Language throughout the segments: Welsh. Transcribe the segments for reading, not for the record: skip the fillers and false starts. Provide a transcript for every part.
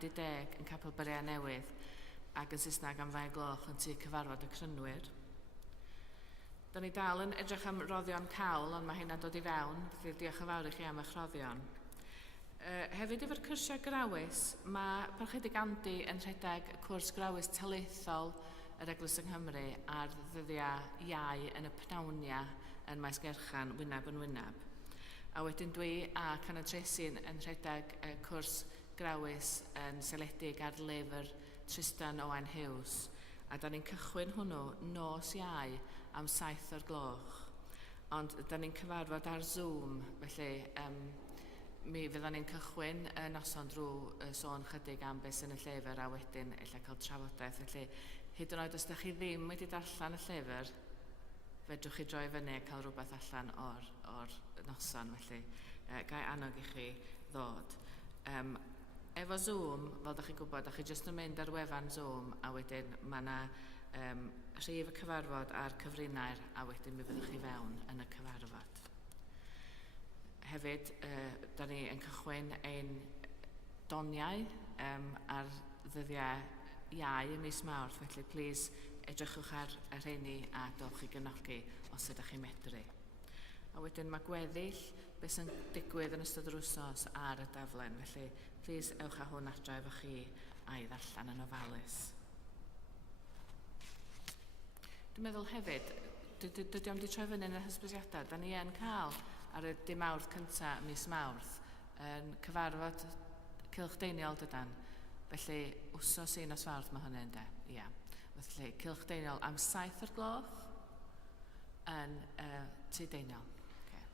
10 yn Capel Barea Newydd ac yn Saesneg am 2:00 yn tŷ cyfarfod y crynwyr. Da ni dal yn edrych am roddion cawl, ond mae hynna dod i fewn, felly diolch yn fawr i chi am eich roddion. Hefyd efo'r cyrsiau Garawys, mae Parchedig Andi yn rhedeg cwrs Garawys taleithol yr Eglwys yng Nghymru ar ddyddiau Iau yn y Pnawnia yn Maes Gerchan, Wynab yn Wynab. A wedyn dwi a Canan Tresin yn rhedeg cwrs Garawys yn seledig ar lyfr Tristan Owen Hughes. A da ni'n cychwyn hwnnw nos Iau am 7:00. Ond da ni'n cyfarfod ar Zoom, felly mi fyddan ni'n cychwyn y noson drwy sôn chydig am beth sy'n y llyfr a wedyn ella cael trafodaeth. Felly, hyd yn oed os ydych chi ddim wedi darllen y llyfr, fedrwch chi droi fyny a cael rhywbeth allan o'r noson. Felly, gai annog i chi ddod. Efo Zoom, fel ydych chi'n gwybod, ydych chi jyst yn mynd ar wefan Zoom a wedyn mae yna rhif y cyfarfod a'r cyfrinair a wedyn mi fyddwch chi fewn yn y cyfarfod. Hefyd, da ni yn cychwyn ein doniau ar ddyddiau Iau ym mis Mawrth, felly plis edrychwch ar rheini a dowch i gynogi os ydych chi'n medru. A wedyn mae gweddill beth sy'n digwydd yn ystod yr wsos ar y daflen, felly plis ewch â hwn adra efo chi a'i ddarllen yn ofalus. Dwi'n meddwl hefyd, dydy am di troi fyny yn y hysbysiadau, da ni yn cael ar y dy Mawrth cynta mis Mawrth yn cyfarfod cylch deiniol dydan. Felly, wsos un Noswaith mae hynny ynde. Ia. Felly, cylch deiniol am 7:00 yn tŷ deiniol. Okay.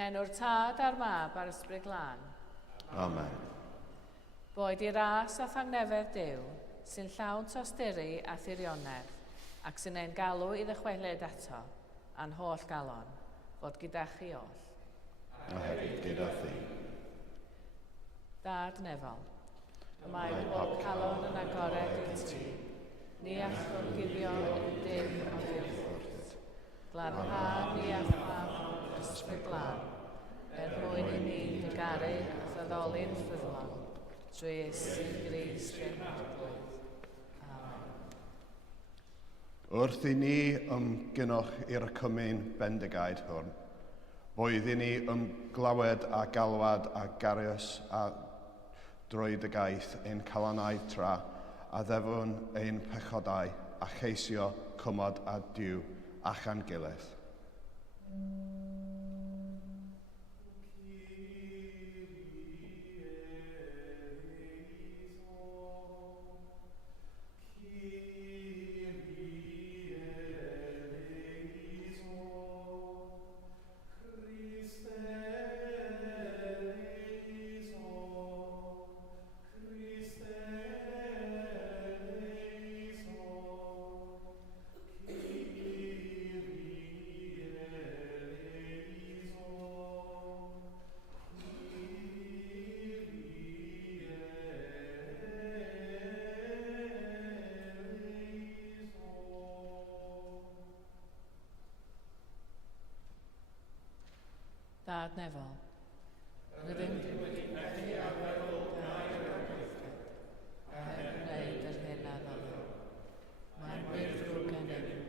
Yn enw'r Tad a'r Mab a'r Ysbryd Glân. Amen. Boed i ras a thangnefedd Duw, sy'n llawn tosturi a thirionedd, ac sy'n ein galw i ddychwelyd eto, a'n holl galon, fod gyda chi oll. A hefyd gyda thi. Dad nefol, y mae pob calon yn agored i ti, ni allwn guddio yn dim o ddiwrthwrs. Glanhad ni allaf ysbryd glân, mwyn i ni digaru a thaddoli'n ffyddlon, trwy Iesu Grist ein Arglwydd. Amen. Wrth i ni ymgynoch i'r Cymun Bendigaid hwn, boedd i ni ymglawed a galwad a Garawys a drwy dy gaeth ein calanau tra, a ddefwn ein pechodau a cheisio cymod a diw achan gilydd. Dad nefol, rydym wedi methu ar feddwl gael o'r gweithred, a heb wneud yr hyn a ddolio. Mae'n wirddrw gennym,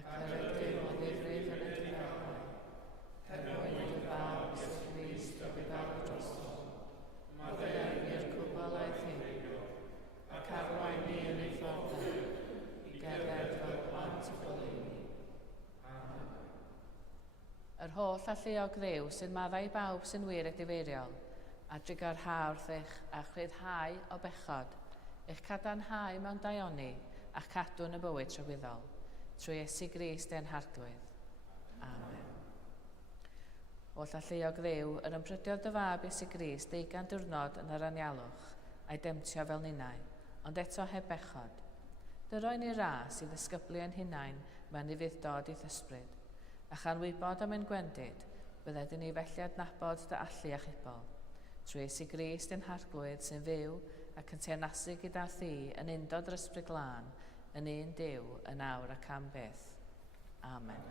ac yr ydym o ddifrif yn y diwethaf, heb mwyn y fawr sy'n Grist o ddifal drosto. Mae i'r cwbl a'i theirio, ac arwain ni yn ei ffordd i gerdded fel plant o goleuni. Yr holl alluog Dduw sy'n maddau bawb sy'n wir a difeiriol, a drigo'r hawrth eich a chryddhau o bechod, eich cadarnhau mewn daioni a'ch cadw yn y bywyd trwyddol, trwy Iesu Grist ein Harglwydd. Amen. Holl alluog Dduw, yr ymprydiodd dy fab Iesu Grist 20 diwrnod yn yr anialwch, a'i demtio fel ninnau, ond eto heb bechod. Dyroi ni ras i ddisgyblu ein hunain mewn i fuddod i'th ysbryd, a chan wybod am ein gwendid, bydded ni felly adnabod dy allu a chybol, trwy Iesu Grist ein Harglwydd sy'n fyw ac yn teyrnasu gyda thi yn undod yr Ysbryd Glân, yn un Duw, yn awr ac am byth. Amen.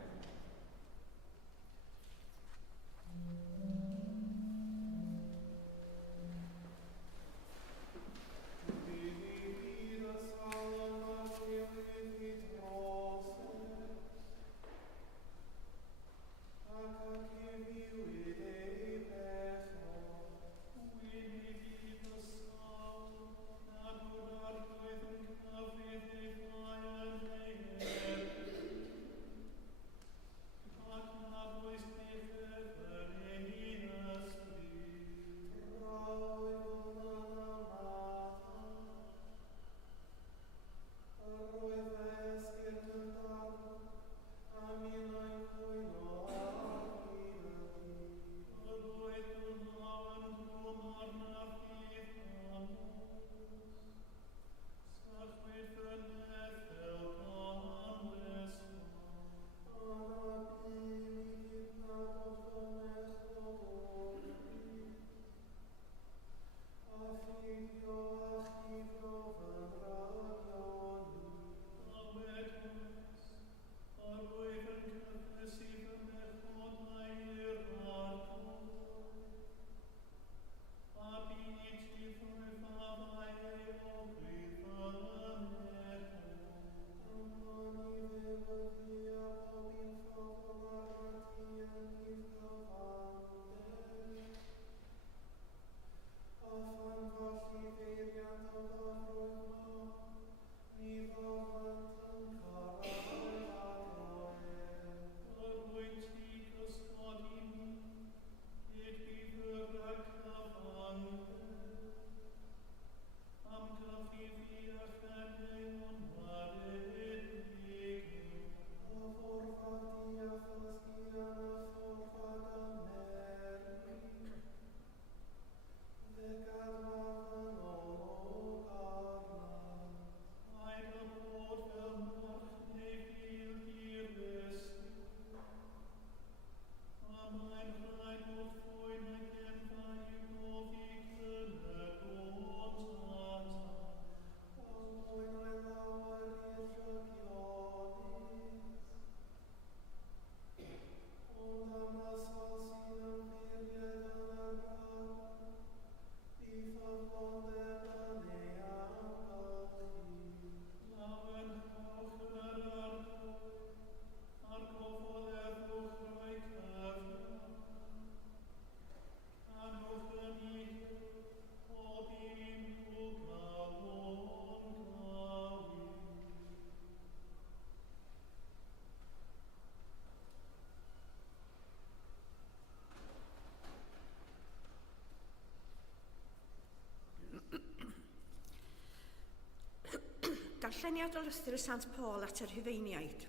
darlleniad o lythyr y Sant Paul at yr Rhufeiniaid.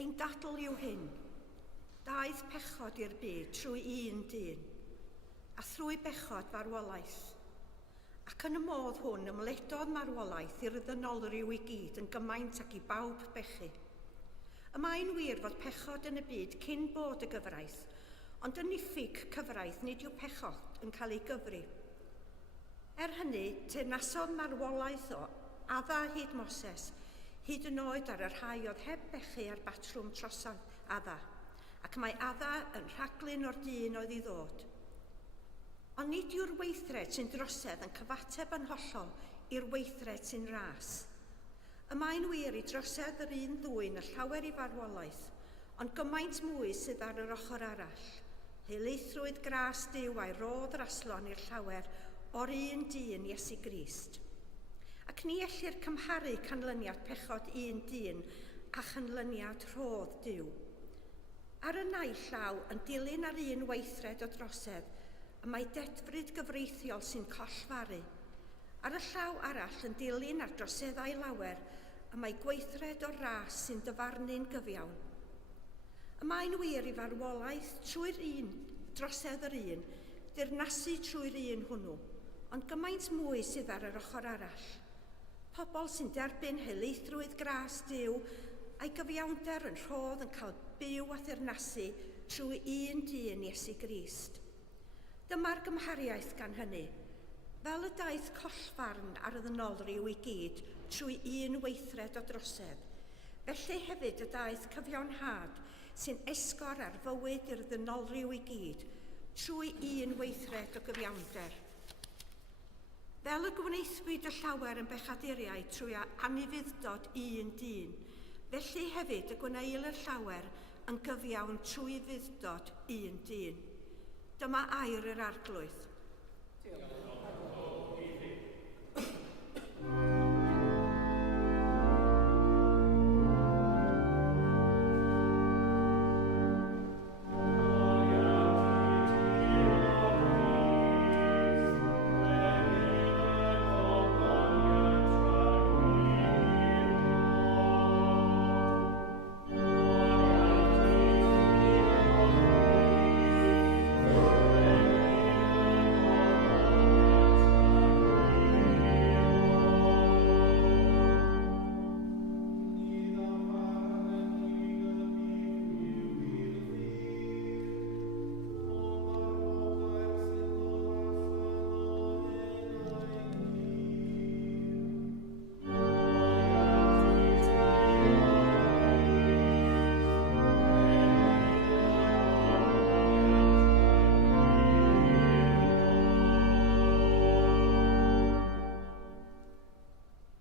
Ein dadl yw hyn, daeth pechod i'r byd trwy un dyn, a thrwy bechod farwolaeth. Ac yn y modd hwn ymledodd marwolaeth i'r ddynolryw i gyd yn gymaint ac i bawb bechu. Y mae'n wir fod pechod yn y byd cyn bod y gyfraith, ond yn niffig cyfraith nid yw pechod yn cael ei gyfri. Hynny, teyrnasodd marwolaeth o adda hyd Moses, hyd yn oed ar y rhai oedd heb bechu ar batrwm trosedd adda, ac mae adda yn rhaglun o'r dyn oedd i ddod. Ond nid yw'r weithred sy'n drosedd yn cyfateb yn hollol i'r weithred sy'n ras. Y mae'n wir i drosedd yr un ddwyn y llawer i farwolaeth, ond gymaint mwy sydd ar yr ochr arall. Helaethrwyd gras Duw a'i rodd raslon i'r llawer o'r un dyn Iesu Grist. Ac ni ellir cymharu canlyniad pechod un dyn a chanlyniad rhodd Duw. Ar y naill llaw yn dilyn ar un weithred o drosedd, y mae dedfryd gyfreithiol sy'n collfaru. Ar y llaw arall yn dilyn ar droseddau lawer, y mae gweithred o ras sy'n dyfarnu'n gyfiawn. Y mae'n wir i farwolaeth trwy'r un, drosedd yr un, dirnasu trwy'r un hwnnw, ond gymaint mwy sydd ar yr ochr arall. Pobl sy'n derbyn helaethrwydd gras Duw a'i gyfiawnder yn rhodd yn cael byw a thirnasu trwy un dyn Iesu Grist. Dyma'r gymhariaeth gan hynny. Fel y daeth collfarn ar y ddynolryw i gyd trwy un weithred o drosedd, felly hefyd y daeth cyfiawnhad sy'n esgor ar fywyd i'r ddynolryw i gyd trwy un weithred o gyfiawnder. Fel y gwneithwyd y llawer yn bechaduriaid trwy anifuddod un dyn, felly hefyd y gwneil y llawer yn gyfiawn trwy fuddod un dyn. Dyma air yr arglwydd.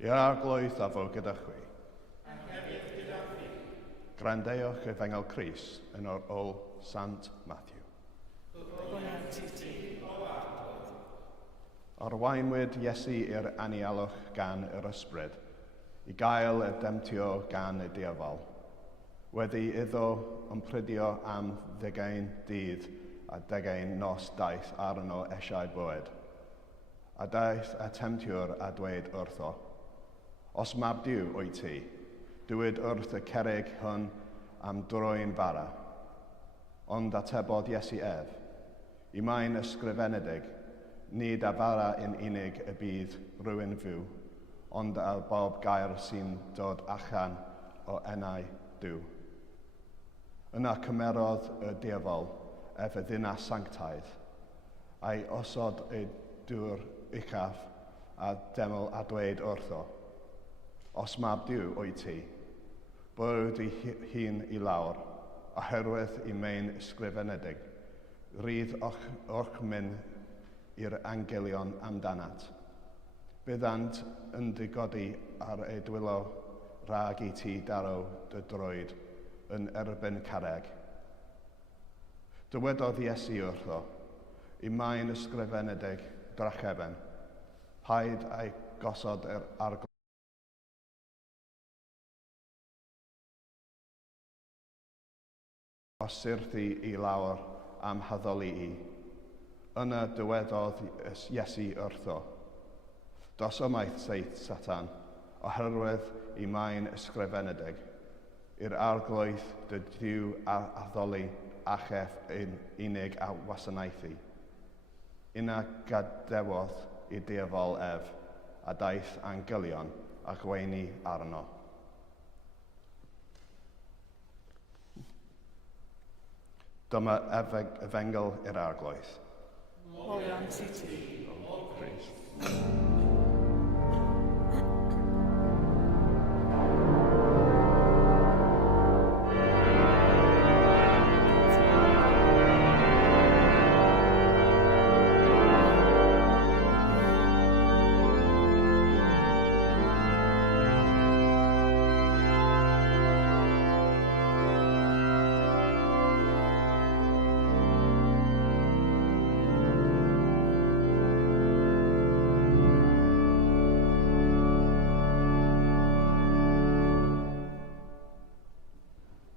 I'r arglwydd a fo gyda chwi. Grandeuwch Efengel Cris yn o'r ôl Sant Matthew. Arwainwyd Iesu i'r anialwch gan yr ysbryd, i gael y demtio gan y diafol. Wedi iddo ympridio am 10 dydd a 10 nos daeth arno eisiau bywyd. A daeth y temtiwr a dweud wrtho, os mab Duw wyt ti, dywyd wrth y cerrig hwn am drwy'n bara. Ond atebodd Iesu ef, i mae'n ysgrifenedig, nid a fara yn unig y bydd rhywun fyw, ond a bob gair sy'n dod allan o enau Duw. Yna cymerodd y diafol ef y ddinas sanctaidd, a'i osod y dŵr uchaf a deml a dweud wrtho, os mab Duw wyt ti, bwyd i hun i lawr, oherwydd i mein ysgrifenedig, rydd o'ch mynd i'r angelion amdanat. Byddant yn digodi ar ei dwylo rhag i ti daro dy droed yn erbyn carreg. Dywedodd Iesu wrtho, i mae'n ysgrifenedig drachefn, paid ei gosod yr arglwydd. Os syrthi i lawr am haddoli i. Yna dywedodd Iesu wrtho, dos ymaith seith Satan, oherwydd I mae'n ysgrifenedig. I'r arglwydd dy Dduw a addoli achef yn unig a wasanaethu. Yna gadewodd I diafol ef, a daeth angylion a gweini arno. Dyma efengel i'r arglwydd. Olion ti ti.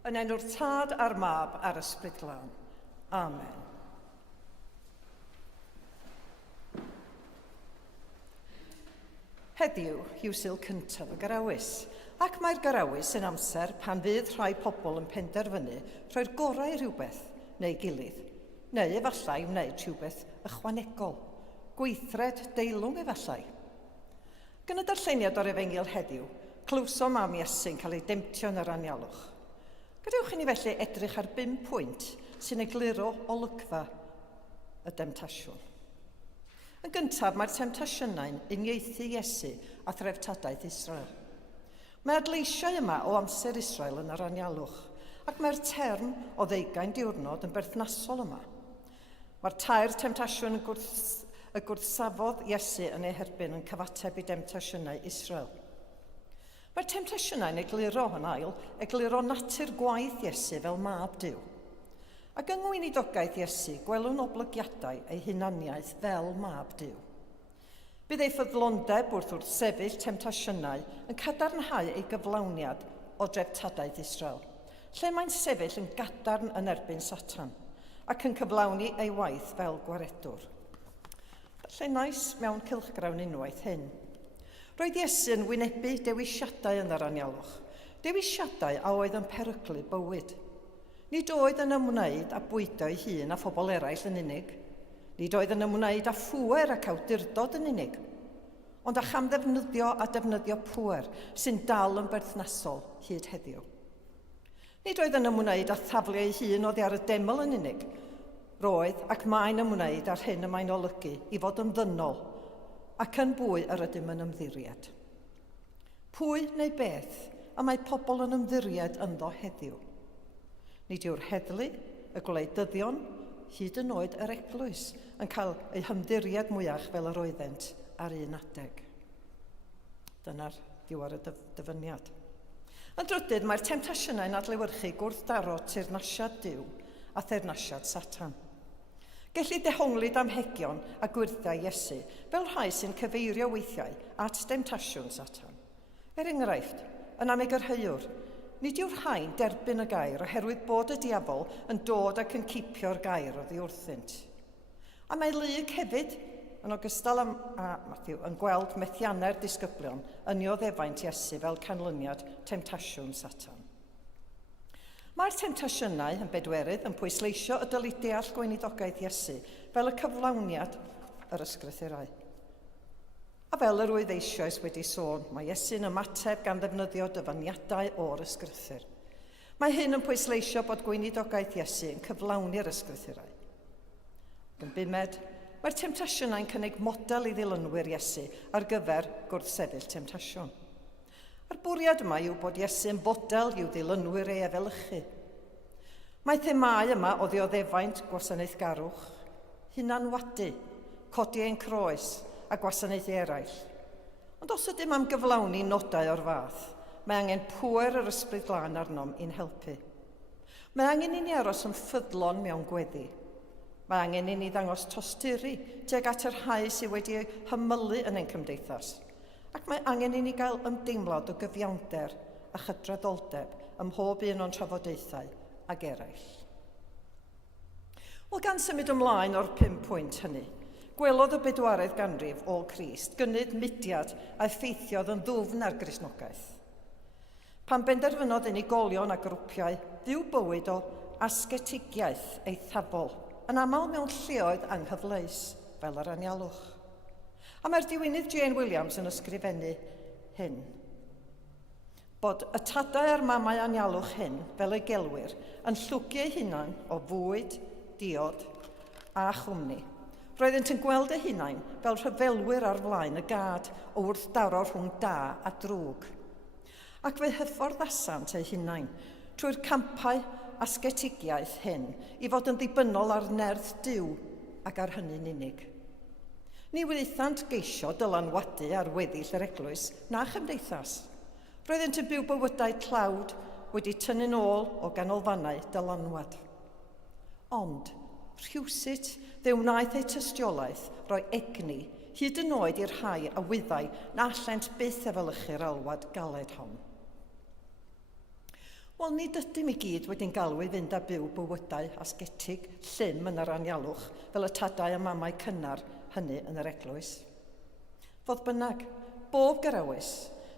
Yn enw'r Tad a'r Mab a'r Ysbryd Glân. Amen. Heddiw, Gan Sul Cyntaf y Garawys, ac mae'r Garawys yn amser pan fydd rhai pobl yn penderfynu rhoi'r gorau I rhywbeth neu gilydd, neu efallai wneud rhywbeth ychwanegol, gweithred deilwng efallai. Gan y darlleniad o'r efengyl heddiw, clywsom Mam Iesu'n cael ei demtio yn yr anialwch. Gadewch I ni felly edrych ar 5 pwynt sy'n egluro olygfa y demtasiwn. Yn gyntaf, mae'r temtasiynau'n uniaethu Iesu a threftadaeth Israel. Mae adleisiau yma o amser Israel yn yr anialwch, ac mae'r term o 20 diwrnod yn berthnasol yma. Mae'r tair temtasiwn y gwrthsafodd Iesu yn ei herbyn yn cyfateb I demtasiynau Israel. Mae'r temtasiynau'n egluro yn ail, egluro natur gwaith Iesu fel mab Duw. Ac yng ngweinidogaeth Iesu, gwelwn oblygiadau ei hunaniaeth fel mab Duw. Bydd ei ffyddlondeb wrth sefyll temtasiynau yn cadarnhau ei gyflawniad o dreftadaeth Israel, lle mae'n sefyll yn gadarn yn erbyn Satan ac yn cyflawni ei waith fel gwaredwr. Lle nais mewn cylchgrawn unwaith hyn. Roedd Iesu yn wynebu dewisiadau yn yr anialwch, dewisiadau a oedd yn peryglu bywyd. Nid oedd yn ymwneud â bwydo ei hun a phobl eraill yn unig, nid oedd yn ymwneud â phŵer ac awdurdod yn unig, ond â chamddefnyddio a defnyddio pŵer sy'n dal yn berthnasol hyd heddiw. Nid oedd yn ymwneud â thaflu ei hun oddi ar y deml yn unig, roedd ac mae'n ymwneud â'r hyn y mae'n olygu I fod yn ddynol, ac yn bwy yr ydym yn ymddiried. Pwy neu beth a mae pobl yn ymddiried ynddo heddiw? Nid yw'r heddlu, y gwleidyddion, hyd yn oed yr eglwys yn cael eu hymddiried mwyach fel yr oeddent ar un adeg. Dyna'r diwedd y dyfyniad. Yn drydydd, mae'r temtasiynau'n adlewyrchu gwrthdaro teyrnasiad Duw a theyrnasiad Satan. Gellir dehonglid amhegion a gwirthau Iesu fel rhai sy'n cyfeirio weithiau at demtasiwn Satan. Enghraifft, yn amegyrheuwr, nid yw'r rhain derbyn y gair oherwydd bod y diafol yn dod ac yn cipio'r gair oddi wrthynt. A mae Lug hefyd, yn ogystal â Matthew, yn gweld methianau'r disgyblion yn ioddeffaint Iesu fel canlyniad temtasiwn Satan. Mae'r temtasiynau yn bedwerydd yn pwysleisio y dylid deall gweinidogaeth Iesu fel y cyflawniad yr ysgrythurau. A fel yr oedd eisoes wedi sôn, mae Iesu'n ymateb gan ddefnyddio dyfyniadau o'r ysgrythur. Mae hyn yn pwysleisio bod gweinidogaeth Iesu yn cyflawni'r ysgrythurau. Yn bumed, mae'r temtasiynau'n cynnig model I ddilynwyr Iesu ar gyfer gwrthsefyll temtasiwn. A'r bwriad yma yw bod Iesu yn fodel i'w ddilynwyr ei efelychu. Mae themau yma o ddioddefaint gwasanaeth garwch, hunanwadu, codi ein croes a gwasanaethu eraill. Ond os ydym am gyflawni nodau o'r fath, mae angen pŵer yr ysbryd glân arnom i'n helpu. Mae angen I ni aros yn ffyddlon mewn gweddi. Mae angen I ni ddangos tosturi tuag at yr rhai sydd wedi hymylu yn ein cymdeithas. Ac mae angen I ni gael ymdeimlad o gyfiawnder a chydradoldeb ym mhob un o'n trafodaethau ag eraill. Wel, gan symud ymlaen o'r 5 pwynt hynny, Gwelodd y 4edd ganrif o Crist gynnydd mudiad a effeithiodd yn ddwfn ar Gristnogaeth. Pan benderfynodd unigolion a grwpiau fyw bywyd o asgetigiaeth eithafol, yn aml mewn lleoedd anghyfleus, fel yr anialwch. A mae'r diwynydd Jane Williams yn ysgrifennu hyn. Bod y tadau a'r mamau anialwch hyn, fel ei gelwyr, yn llwgu eu hunain o fwyd, diod a chwmni. Roeddent yn gweld eu hunain fel rhyfelwyr ar flaen y gad o wrthdaro rhwng da a drwg. Ac fe hyffordd asant eu hunain trwy'r campau asgetigiaeth hyn i fod yn ddibynnol ar nerth Duw ac ar hynny'n unig. Ni wnaethant geisio dylanwadu ar weddill yr eglwys na chymdeithas. Roeddent yn byw bywydau tlawd wedi tynnu'n ôl o ganolfannau dylanwad. Ond, rhywsut fe wnaeth eu tystiolaeth roi egni hyd yn oed i'r rhai a wyddau na allent byth efelychu'r alwad galed hon. Wel, nid ydym i gyd wedi'n galw i fynd a byw bywydau asgetig llym yn yr anialwch fel y tadau a mamau cynnar hynny yn yr eglwys. Fodd bynnag, bob Garawys,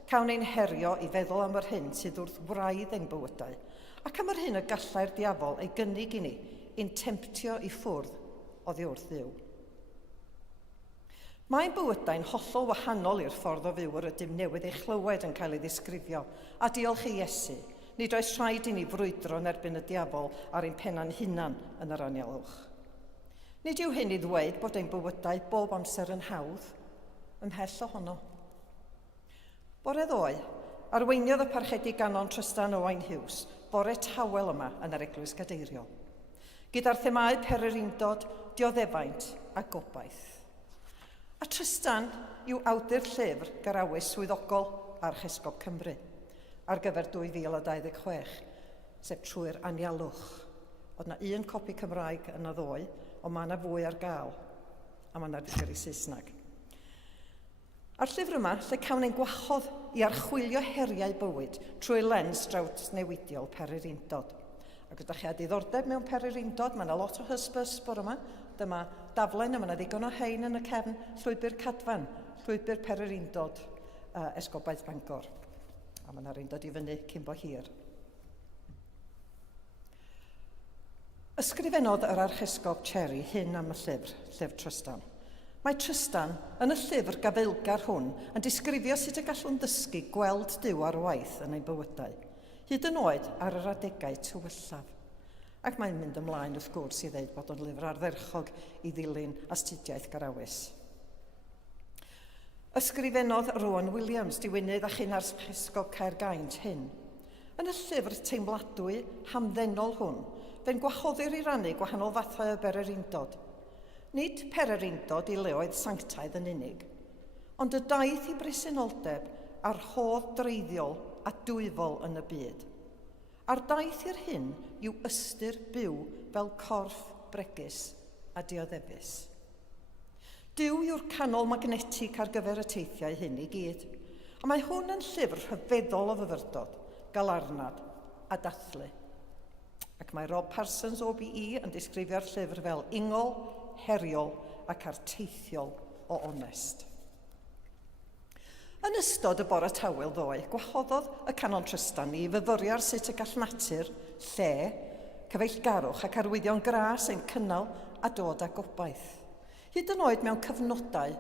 cawn ein herio i feddwl am yr hyn sydd wrth wraidd ein bywydau, ac am yr hyn y gallai'r diafol ei gynnig i ni i'n temptio i ffwrdd oddi wrth ddiw. Mae'n bywydau'n hollol wahanol i'r ffordd o fyw yr ydym newydd ei chlywed yn cael ei ddisgrifio, a diolch i Iesu, nid oes rhaid i ni frwydro yn erbyn y diafol ar ein penna'n hunan yn yr anialwch. Nid yw hyn i ddweud bod ein bywydau bob amser yn hawdd, ymhell ohono. Bore ddoe, arweiniodd y parchedi ganon Trystan Owain Hughes bore tawel yma yn yr eglwys gadeiriol, gyda'r themau pererindod, dioddefaint a gobaith. A Trystan yw awdur llyfr Garawys swyddogol ar Chesgob Cymru ar gyfer 2026, sef trwy'r anialwch. Oedd na un copi Cymraeg yn y ddoe, ond mae yna fwy ar gael, a mae yna ddysgu i Saesneg. A'r llyfr yma, lle cawn ein gwahodd i archwilio heriau bywyd trwy lens drawsnewidiol pererindod. Ac ydych chi a diddordeb mewn pererindod, mae yna lot o hysbys bore yma. Dyma daflen, a mae yna ddigon o hein yn y cefn, llwybr Cadfan, llwybr pererindod Esgobaeth Bangor. A mae yna rhaid dod i fyny cyn bo hir. Ysgrifennodd yr archesgob Cherry hyn am y llyfr Trystan. Mae Trystan yn y llyfr gafaelgar hwn yn disgrifio sut y gallwn ddysgu gweld Duw ar waith yn ein bywydau, hyd yn oed ar yr adegau tywyllaf. Ac mae'n mynd ymlaen wrth gwrs i ddeud bod o'n lyfr ardderchog i ddilyn astudiaeth Garawys. Ysgrifennodd Rowan Williams diwynydd a chyn archesgob Caergaint hyn. Yn y llyfr teimladwy hamddenol hwn, fe'n gwahoddir i rannu gwahanol fathau o bererindod. Nid pererindod i leoedd sanctaidd yn unig, ond y daith i bresenoldeb a'r hodd dreiddiol a dwyfol yn y byd. A'r daith i'r hyn yw ystyr byw fel corff bregus a dioddefus. Duw yw'r canol magnetig ar gyfer y teithiau hyn i gyd, a mae hwn yn llyfr rhyfeddol o fyfyrdod, galarnad a dathlu. Ac mae Rob Parsons OBE yn disgrifio'r llyfr fel ungol, heriol ac arteithiol o onest. Yn ystod y bore tawel ddoe, gwahoddodd y canon Trystan i fyfyrio ar sut y gall natur, lle, cyfeillgarwch ac arwyddion gras ein cynnal a dod â gobaith. Hyd yn oed mewn cyfnodau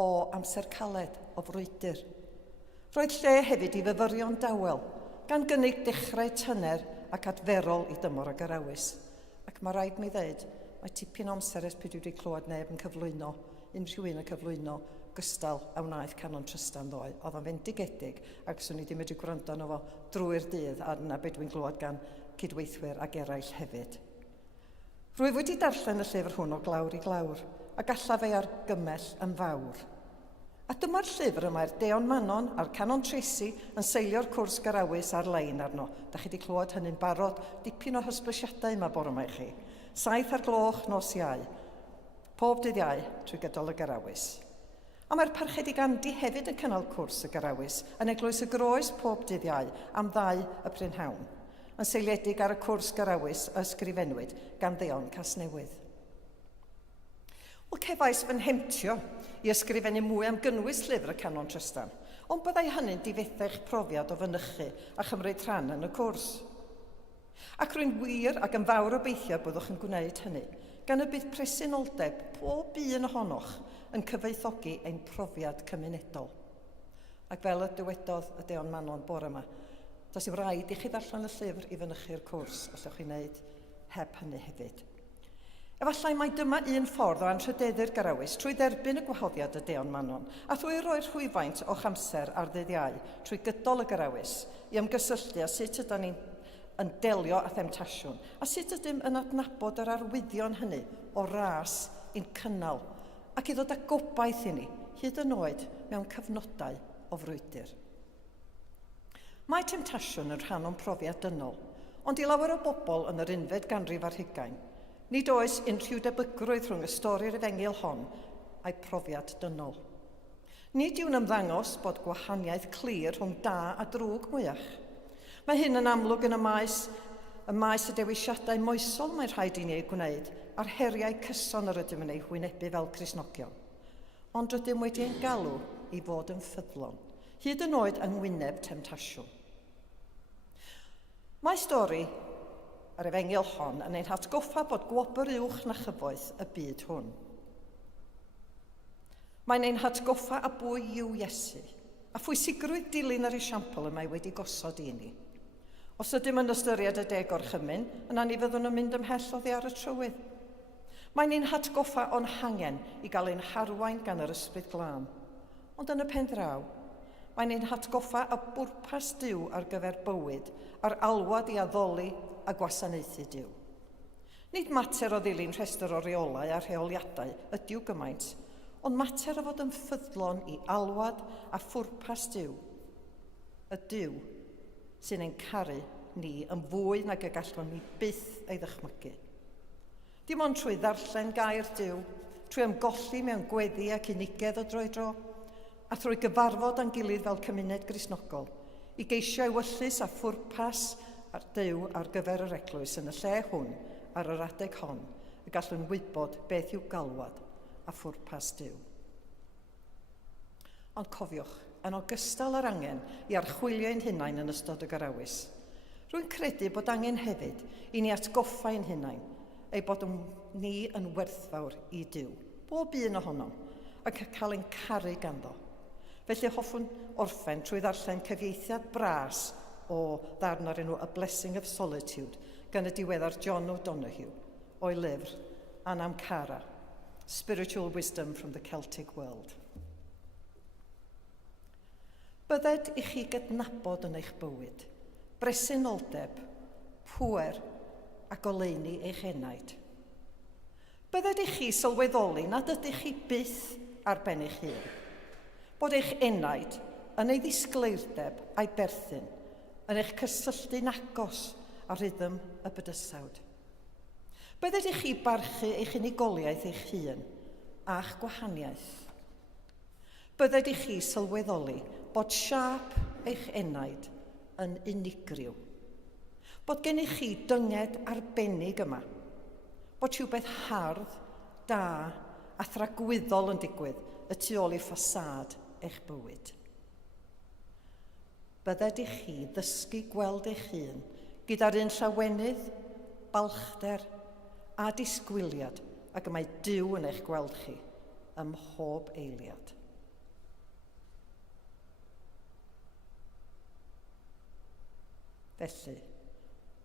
o amser caled, o frwydr. Roedd lle hefyd i fyfyrio'n dawel, gan gynnig dechrau tyner ac adferol i dymor y Garawys. Ac mae rhaid mi ddeud, mae tipyn o amser ers pryd wedi clywed neb yn cyflwyno, unrhyw un yn cyflwyno, gystal a wnaeth canon Trystan ddoe. Oedd o'n fendigedig, ac swn i wedi medru gwrando arno fo drwy'r dydd, a dyna beth dwi'n glywed gan cydweithwyr ac eraill hefyd. Rwyf wedi darllen y llyfr hwn o glawr i glawr, a gallaf ei argymell yn fawr. A dyma'r llyfr yma'r Deon Manon a'r Canon Tracy yn seilio'r cwrs Garawys ar-lein arno. Da chi wedi clywed hynny'n barod, dipyn o hysbysiadau yma bore yma i chi. 7 ar gloch nos Iau, pob dydd Iau trwy gydol y Garawys. A mae'r parchedi gandi hefyd yn cynnal cwrs y Garawys yn eglwys y Groes pob dydd Iau am 2 y Prynhawn, yn seiliedig ar y cwrs Garawys ysgrifennwyd gan Ddeon Casnewydd. Wel, cefais fy nhemtio i ysgrifennu mwy am gynnwys llyfr y Canon Trystan, ond byddai hynny'n difetha eich profiad o fynychu a chymryd rhan yn y cwrs. Ac rwy'n wir ac yn fawr obeithio byddwch yn gwneud hynny, gan y bydd presenoldeb pob un ohonoch yn cyfoethogi ein profiad cymunedol. Ac fel y dywedodd y Deon Manon bore yma, does yw rhaid i chi ddarllen y llyfr i fynychu'r cwrs, allwch chi wneud heb hynny hefyd. Efallai mai dyma un ffordd o anrhydeddu'r Garawys trwy dderbyn y gwahoddiad y Deon Manon a trwy roi'r rhwyfaint o'ch amser ar ddydd Iau trwy gydol y Garawys i ymgysylltu a sut ydym ni'n yn delio â themtasiwn a sut ydym yn adnabod yr arwyddion hynny o ras i'n cynnal ac i ddod â gobaith i ni hyd yn oed mewn cyfnodau o frwydr. Mae themtasiwn yn rhan o'n profiad dynol, ond i lawer o bobl yn yr 11 ganrif ar 20, nid oes unrhyw debygrwydd rhwng y stori'r Efengyl hon a'i profiad dynol. Nid yw'n ymddangos bod gwahaniaeth clir rhwng da a drwg mwyach. Mae hyn yn amlwg yn y maes y dewisiadau moesol mae'n rhaid i ni ei gwneud a'r heriau cyson yr ydym yn ei hwynebu fel Cristnogion. Ond rydym wedi ein galw i fod yn ffyddlon, hyd yn oed yng ngwyneb temtasiwn. Mae stori yr Efengyl hon yn ein hatgoffa bod gwobr uwch na chyfoeth y byd hwn. Mae'n ein hatgoffa a bwy yw Iesu, a phwysigrwydd dilyn yr esiampl y mae wedi gosod i ni. Os ydym yn ystyried y 10 gorchymyn, yna ni fyddwn yn mynd ymhell oddi ar y trywydd. Mae'n ein hatgoffa o'n hangen i gael ein harwain gan yr ysbryd glân. Ond yn y pen draw, mae'n ein hatgoffa a bwrpas Duw ar gyfer bywyd, a'r alwad i addoli a gwasanaethu Duw. Nid mater o ddilyn rhestr o reolau a rheoliadau ydyw gymaint, ond mater o fod yn ffyddlon i alwad a phwrpas Duw. Y Duw sy'n ein caru ni yn fwy nag y gallwn ni byth ei ddychmygu. Dim ond trwy ddarllen gair Duw, trwy ymgolli mewn gweddi ac unigedd o dro i dro, a trwy gyfarfod a'n gilydd fel cymuned Gristnogol, i geisio ewyllus a phwrpas ar Duw ar gyfer yr eglwys yn y lle hwn ar yr adeg hon, y gallwn wybod beth yw galwad a phwrpas Duw. Ond cofiwch, yn ogystal â'r angen i archwilio ein hunain yn ystod y Garawys, rwy'n credu bod angen hefyd i ni atgoffa ein hunain, ei bod ni yn werthfawr i Duw, bob un ohonom, ac cael ein caru ganddo. Felly hoffwn orffen trwy ddarllen cyfieithiad bras o ddarn o'r enw A Blessing of Solitude gan y diweddar John O'Donoghue o'i lyfr Anam Cara, Spiritual Wisdom from the Celtic World. Bydded i chi gydnabod yn eich bywyd, bresenoldeb, pŵer a goleuni eich enaid. Bydded i chi sylweddoli nad ydych chi byth ar ben eich hun, bod eich enaid yn ei ddisgleirdeb a'i berthyn, yn eich cysylltu'n agos a rhythm y bydysawd. Bydded i chi barchu eich unigoliaeth eich hun a'ch gwahaniaeth. Bydded i chi sylweddoli bod siap eich enaid yn unigryw. Bod gennych chi dynged arbennig yma. Bod rhywbeth hardd, da a thragwyddol yn digwydd y tu ôl i'r ffasad eich bywyd. Bydded i chi ddysgu gweld eich hun gyda'r un llawenydd, balchder a disgwyliad ac y mae Duw yn eich gweld chi ym mhob eiliad. Felly,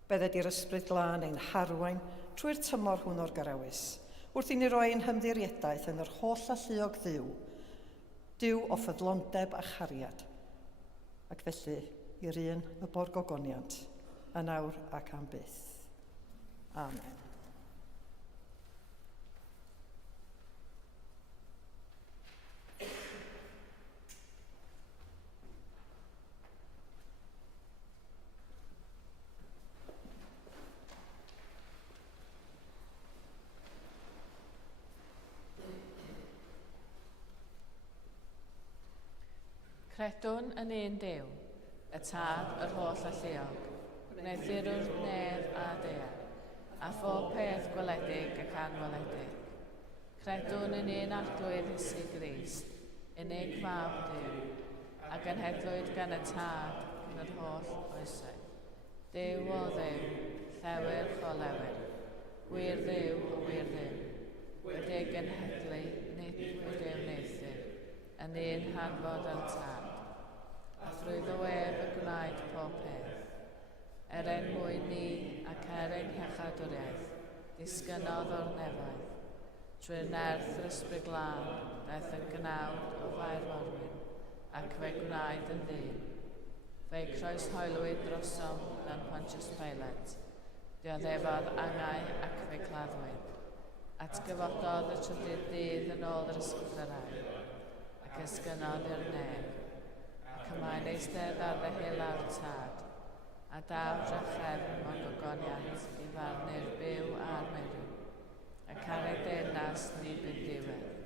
bydded i'r ysbryd glân ein harwain trwy'r tymor hwn o'r Garawys, wrth i ni roi ein hymddiriadaeth yn yr holl alluog Dduw, Duw o ffyddlondeb a chariad, ac felly i'r un y borgogoniant, yn awr ac am byth. Amen. Credwn yn un Duw, y Tad yr holl alluog, Credwn yn un arglwydd Iesu Grist, unig fab Duw, a genhedlwyd gan y Tad yn yr holl oesau. Duw o Dduw, llewyrch o lewyr, wir Dduw o wir Dduw, wedi ei genhedlu, nid wedi ei wneithio, yn un hanfod ar Tad, a thrwy ddyweb y gwnaed pob peth. Mwyn ni ac iechadwriaeth, disgynodd o'r nefoedd, trwy'r nerth yr ysbryd glân, daeth yn gnawd o fair morwyn, ac fe gwnaed yn ddyn. Fe croeshoelwyd drosom gan Pontius Pilate, dioddefodd angau ac fe claddwyd. Atgyfododd y trydydd dydd yn ôl yr ysgrythurau, ac esgynodd i'r neb, ac ymlaen eistedd ar ddehil awr Tad, a daw drachefn mewn gogoniant i farnu'r byw a'r meddwl, ac ar ei deyrnas ni bydd diwedd.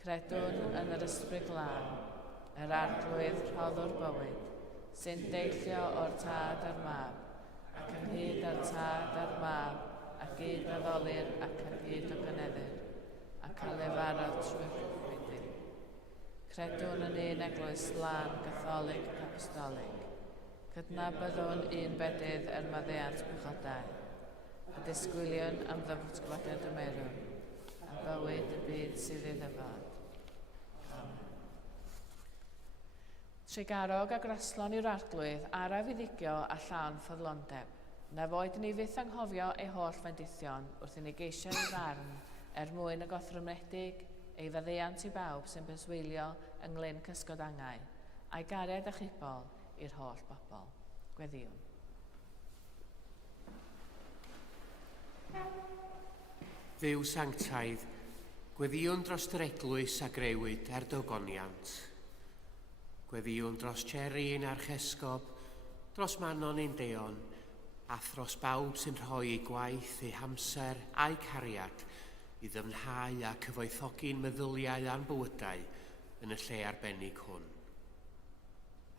Credwn yn yr ysbryd glân, yr arglwydd rhoddwr bywyd, sy'n deillio o'r Tad a'r Mab, ac ynghyd â'r Tad a'r Mab, ac gyd addolir ac ar gyd o gyneddur, ac a lefarod trwy'r chwyddi. Credwn yn un eglwys lan Gatholig ac Apostolig, cydnabyddwn un bedydd maddeuant pechodau, a disgwyliwn am ddyfodgwadiad y merwn, a bywyd y byd sydd ei ddyfod. Tregarog a graslon i'r arglwydd araf i ddigio a llawn ffyddlondeb. Na foed ni fyth anghofio ei holl fendithion wrth i ni geisio ei farn mwyn y gothrymedig, ei faddeuant i bawb sy'n beswylio ynglyn cysgodangau, a'i gariad a chybol i'r holl bobl. Gweddiwn. Dduw sanctaidd, gweddiwn dros yr eglwys a grewyd dogoniant. Gweddiwn dros Jerry a'r chesgob, dros Manon ein deon, a thros bawb sy'n rhoi ei gwaith, ei hamser a'i cariad i ddyfnhau a cyfoethogi'n meddyliau a'n bywydau yn y lle arbennig hwn.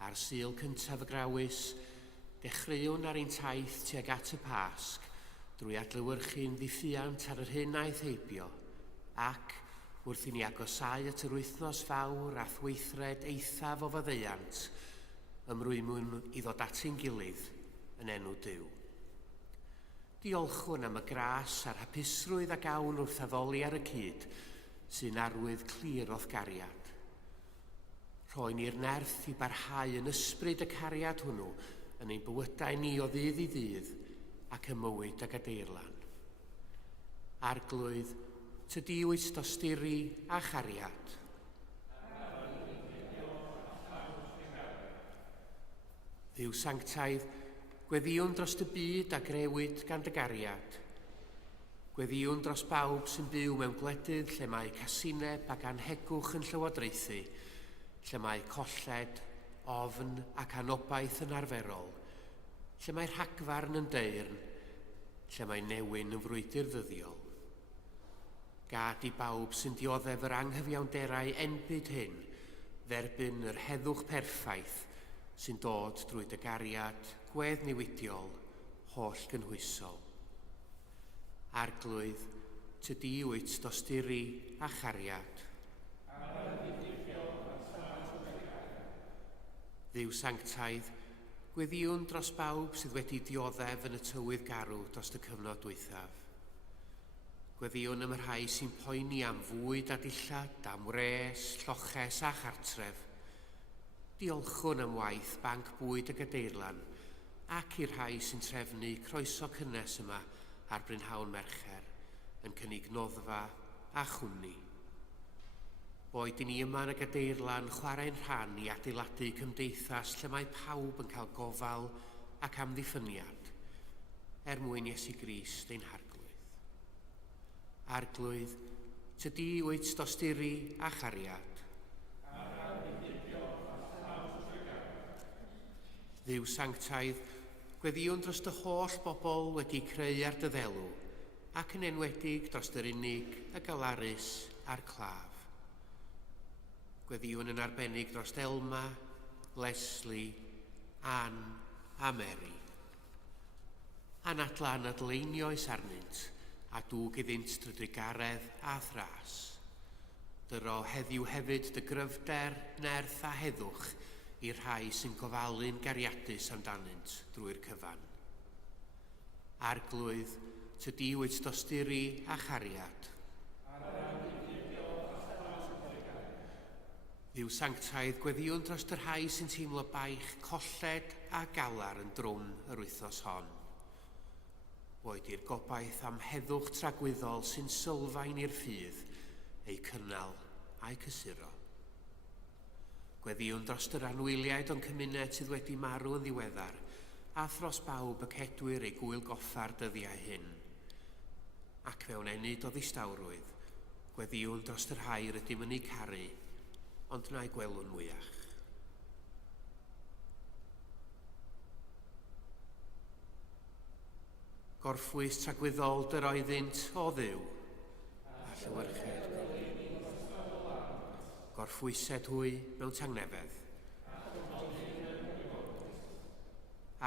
Ar Sul Cyntaf y Garawys, dechreuwn ar ein taith tuag at y Pasg drwy adlewyrchu'n ddiffiant ar yr hyn aeth heibio, ac wrth i ni agosau at yr wythnos fawr a thweithred eithaf o faddeuant, ymrwymwn i ddod at ein gilydd yn enw Duw. Diolchwn am y gras a'r hapusrwydd a gawn wrth addoli ar y cyd sy'n arwydd clir o'th gariad. Rhoi ni'r nerth i barhau yn ysbryd y cariad hwnnw yn ein bywydau ni o ddydd i ddydd ac ymywyd ag adeirlan. Arglwydd, tydi wyt dosturi a chariad. Dduw sanctaidd, gweddiwn dros y byd a grewyd gan dy gariad. Gweddiwn dros bawb sy'n byw mewn gwledydd lle mae casineb ac anhegwch yn llywodraethu, lle mae colled, ofn ac anobaith yn arferol, lle mae rhagfarn yn deyrn, lle mae newyn yn frwydr ddyddiol. Gad i bawb sy'n dioddef yr anghyfiawnderau enbyd hyn, dderbyn yr heddwch perffaith sy'n dod drwy dy gariad gweddnewidiol, holl gynhwysol. Arglwydd, tydi wyt dosturi a chariad. Dduw sanctaidd, gweddiwn dros bawb sydd wedi dioddef yn y tywydd garw dros y cyfnod dwythaf. Gweddiwn am y rhai sy'n poeni am fwyd a dillad, am wres, lloches a chartref. Diolchwn am waith banc bwyd y gadeirlan, ac i'r rhai sy'n trefnu croeso cynnes yma ar Brynhawn Mercher, yn cynnig noddfa a chwmni. Boed i ni yma yn y gadeirlan chwarae'n rhan i adeiladu cymdeithas lle mae pawb yn cael gofal ac amddiffyniad, mwyn Iesu Grist ein harglwydd. Arglwydd, tydi wyt dosturi a chariad. Dduw sanctaidd, gweddiwn dros dy holl bobl wedi creu ar dy ddelw, ac yn enwedig dros yr unig, y galarus a'r claf. Gweddiwn yn arbennig dros Elma, Leslie, Anne a Mary. Anadlan adleinioes arnynt a dŵg iddynt drydrigaredd a thras. Dyro heddiw hefyd dy gryfder, nerth a heddwch i'r rhai sy'n gofalu'n gariadus amdanynt drwy'r cyfan. Arglwydd, tydi wyt dosturi a chariad. Ddiw sanctaidd gweddiwn dros yr rhai sy'n teimlo baich, colled a galar yn drwm yr wythnos hon. Boed i'r gobaith am heddwch tragwyddol sy'n sylfaen i'r ffydd, eu cynnal a'i cysuro. Gweddiwn dros yr anwyliaid o'n cymuned sydd wedi marw yn ddiweddar, a thros bawb y cedwyr ei gwyl goffa'r dyddiau hyn. Ac mewn enid o ddistawrwydd, gweddiwn dros yr rhai rydym yn ei caru, ond na'i gwelwn mwyach. Gorffwys tragwyddol dy roeddynt o dduw, a llywyrched. Gorffwysed hwy mewn tangnefedd.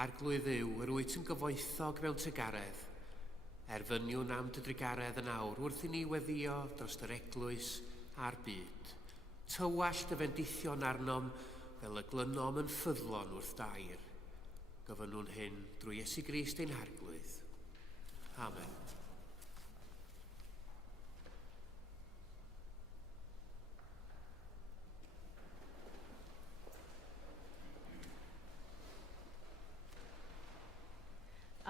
Arglwydd dduw, yr wyt yn gyfoethog mewn tygaredd, erfyniwn am dy drigaredd yn awr wrth i ni weddio dros yr eglwys a'r byd. Tywallt y fendithion arnom fel y glynom yn ffyddlon wrth dair. Gofynnwn hyn drwy Iesu Grist ein harglwydd. Amen.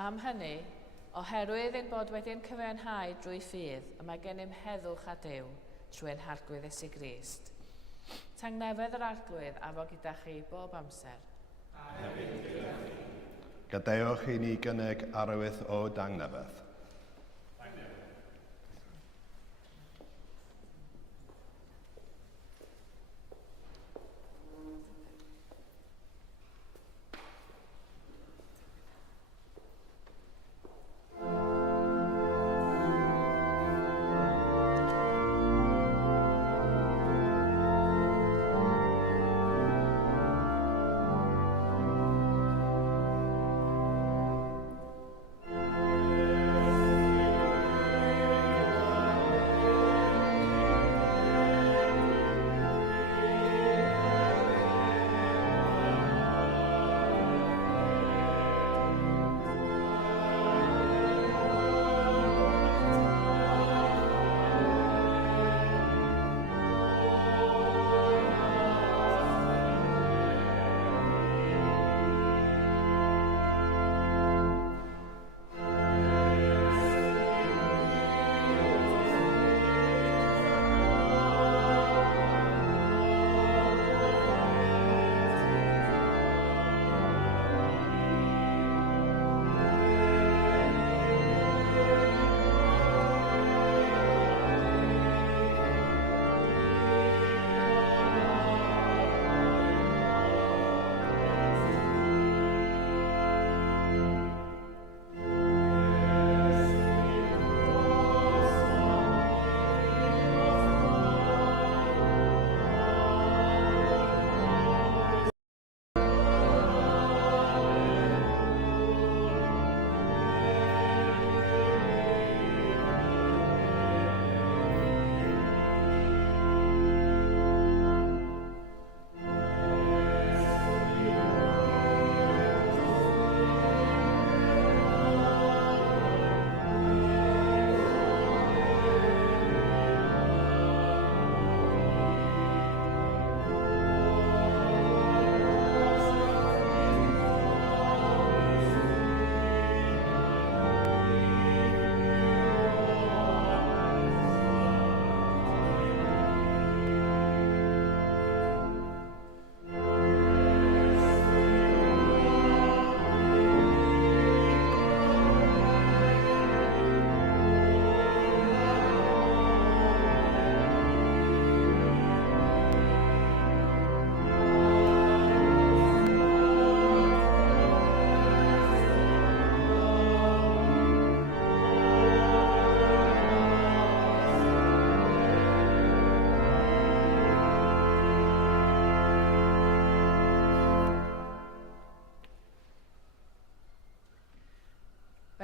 Am hynny, oherwydd ein bod wedi'n cyfiawnhau drwy ffydd, y mae gennym heddwch a Duw trwy'n harglwydd Iesu Grist. Tangnefedd yr arglwydd a fo gyda chi bob amser. Gadewch i ni gynnig arwydd o dangnefedd.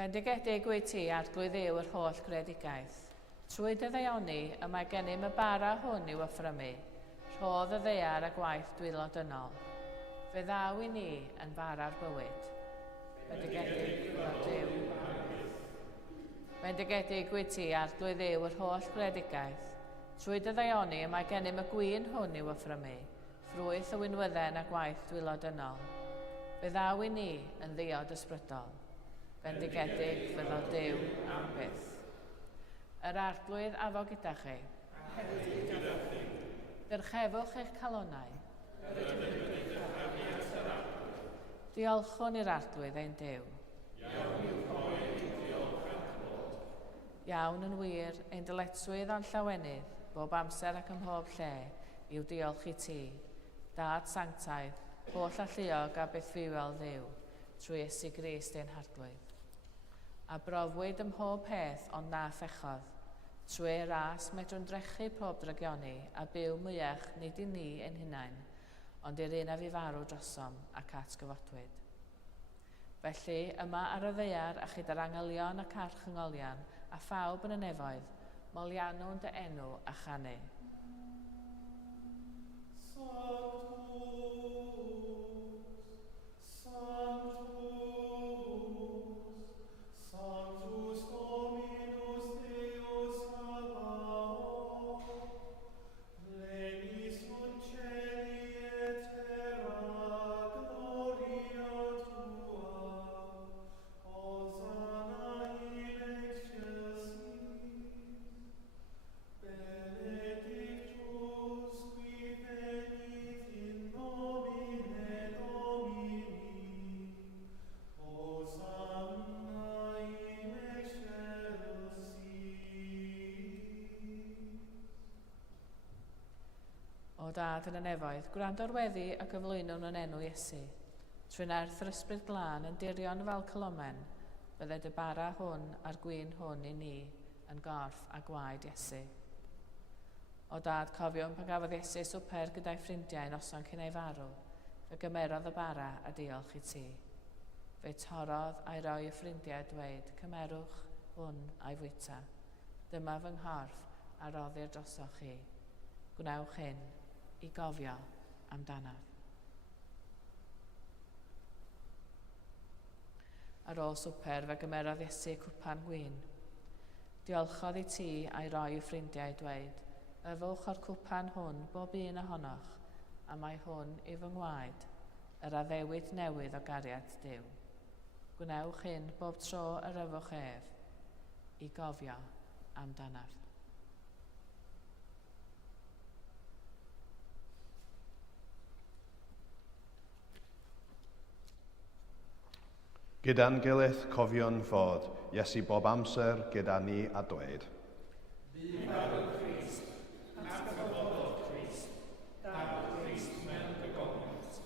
Bendigedig wyt ti arglwydd Dduw yr holl greadigaeth. Trwy dy ddeioni y mae gennym y bara hwn i'w affrymu. Rhodd y ddeiar a gwaith dwylo-dynol. Fe ddaw i ni yn bara'r bywyd. Bendigedig wyt Dduw. Bendigedig wyt ti arglwydd Dduw yr holl greadigaeth. Trwy dy ddeioni y mae gennym y gwyn hwn i'w affrymu. Ffrwyth y wynwydden a gwaith dwylo-dynol. Fe ddaw i ni yn ddiod ysbrydol. Bendigedig fyddo Duw am byth. Yr arglwydd afo gyda chi. Dyrchefwch eich calonnau. Diolchwn i'r arglwydd ein Duw. Iawn yn wir, ein dyletswydd o'n llawenydd, bob amser ac ym mhob lle, i'w diolch i ti, Dad sanctaidd, holl alluog a beth fiwel Dduw, trwy Iesu Grist ein harglwydd. A brofwyd ym mhob peth ond na phechodd, trwy ras medrwn drechu pob drygioni a byw mwyach nid i ni ein hunain, ond i'r un a fi farw drosom ac atgyfodwyd. Felly, yma ar y ddeiar a chyd yr angylion ac archynolion a phawb yn y nefoedd, molianwn dy enw a chanu. O Dad yn y nefoedd, gwrando'r weddi a gyflwynwn yn enw Iesu. Trwy'n erth yr ysbryd glân yn dirion fel cylomen, bydde dy bara hwn a'r gwyn hwn i ni yn gorff a gwaed Iesu. O Dad, cofiwn pan gafodd Iesu swper gyda'i ffrindiau noson cyn ei farw, fe gymerodd y bara a diolch i ti. Fe torodd a'i roi y ffrindiau dweud, cymerwch hwn a'i fwyta. Dyma fy nghorff a roddir drosoch chi. Gwnewch hyn i gofio amdanaf. Ar ôl swper fe gymerodd Iesu cwpan gwyn. Diolchodd i ti a'i roi i ffrindiau dweud, yfwch o'r cwpan hwn bob un ohonoch, a mae hwn i fy ngwaed, yr addewid newydd o gariad Duw. Gwnewch hyn bob tro yr yfwch ef, i gofio amdanaf. Gyda'n gilydd cofion fod Iesu bob amser gyda ni a dweud. Fi farw Crist, atgyfododd Crist, daw Crist mewn gygoniant.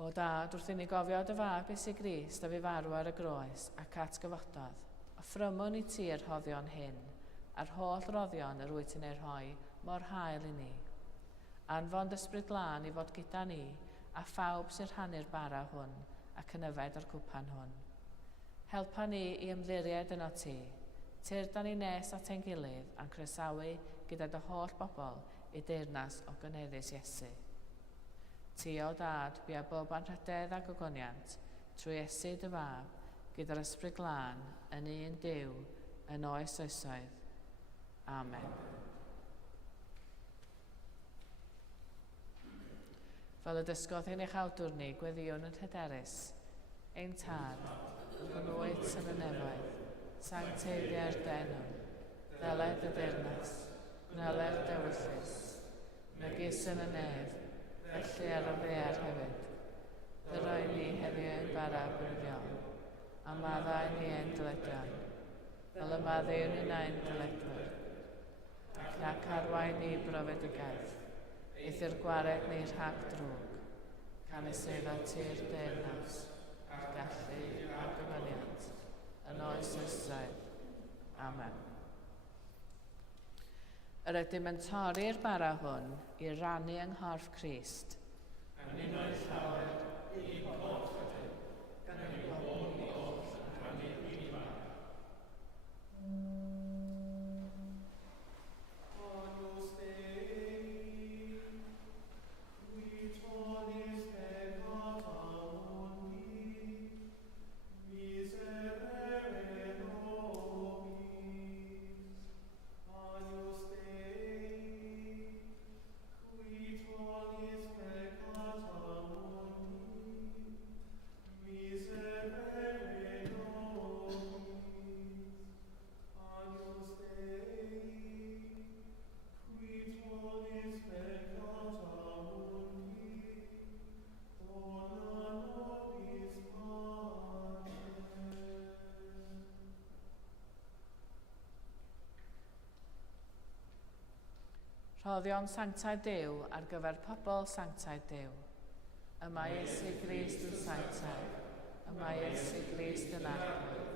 O Dad, wrth i ni gofio dy fab Iesu Grist a fi farw ar y groes ac atgyfododd, offrymwn i ti yr rhoddion hyn, a'r holl roddion yr wyt ti'n ei rhoi mor hael i ni. Anfon ysbryd glân i fod gyda ni a phawb sy'n rhannu'r bara hwn, ac yn yfed o'r cwpan hwn. Helpa ni i ymddiried yno ti, tirda ni nes at ein gilydd a'n croesawu gyda dy holl bobl i deyrnas o gyneddus Iesu. Ti o Dad, bia bob anrhydedd a gogoniant, trwy Iesu dy fab, gyda'r ysbryd glân, yn un Duw, yn oes oesoedd. Amen. Fel y dysgodd hyn eich awdwr ni, gweddiwn yn hyderus. Ein tad, yn oed yn y nefoedd, sancteiddio'r denw, ddeled y deyrnas, gneled dewyllus, megis yn y nef, felly ar y ddear hefyd. Dyroi ni heddiw ein bara bwyddiol, a maddau ni ein dyledion, fel y maddiwn ni nain dyledwyr, ac nac arwain ni brofedigaeth, eithir gwared ni rhag drwg, can eseiddo ti'r deyrnas, a'r gallu a gymyniad, yn oes Israel. Amen. Yr ydym yn torri'r bara hwn i rannu yng nghorff Crist. Yn un o'r llawer, un pob chydyn, gan ein pobl i oll yn Rhoddion sanctaidd Duw ar gyfer pobl sanctaidd Duw. Yma Iesu Grist yn sanctaidd. Yma Iesu Grist yn arglwydd.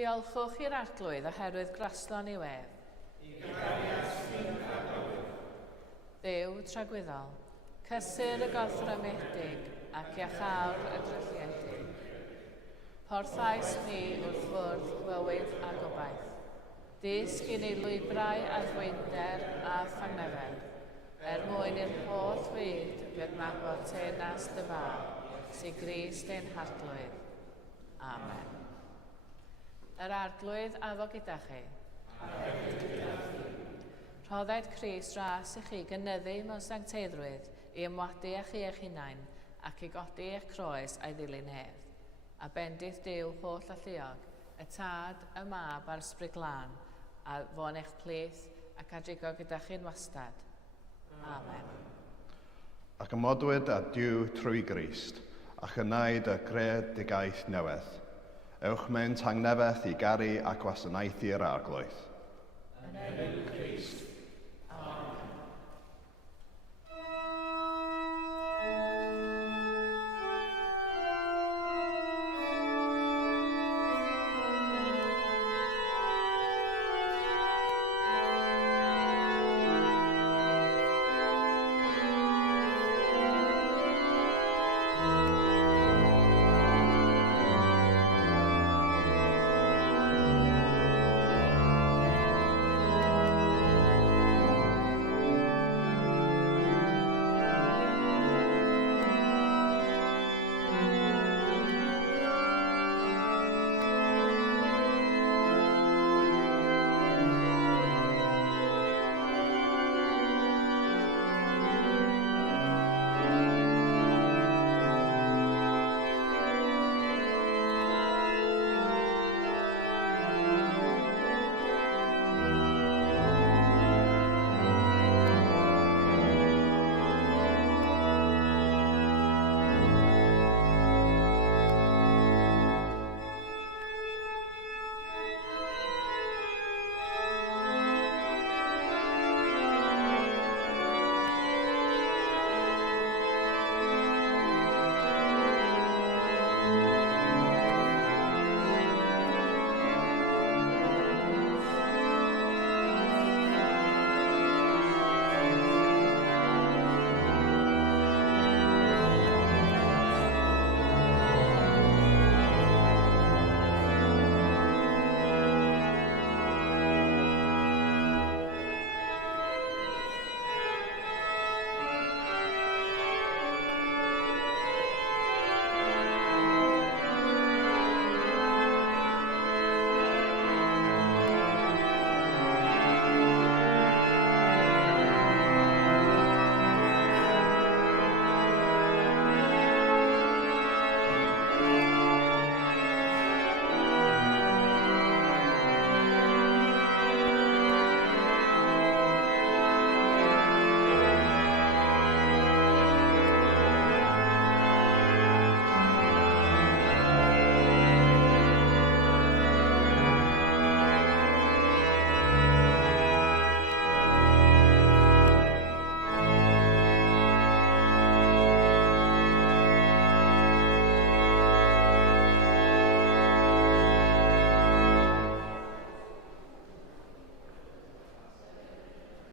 Diolchwch i'r arglwydd oherwydd graslon i wef. Duw tragwyddol, cysur y gorthramedig ac iachawr y drylliedig. Porthais ni wrth fwrdd bywyd a gobaith. Disg i ni lwybrau a ddweinder a thangnefel, mwyn i'r holl fyd gydnabod tenas dy fawr, sy'n Grist ein harglwydd. Amen. Yr arglwydd a fo gyda chi. Rhodded Crist ras i chi gynyddu mewn sancteiddrwydd i ymwadu â chi eich hunain ac i godi eich croes a'i ddilyn hedd. A bendith Duw holl a lluog, y tad, y mab a'r ysbryd glân, a fo'n eich plith ac adrigo gyda chi'n wastad. Amen. Ac ymodwyd a Duw trwy Grist, a chynaid y greadigaeth newydd. Ewch mewn tangnefedd i garu a gwasanaethu'r arglwydd. Yn enw Crist.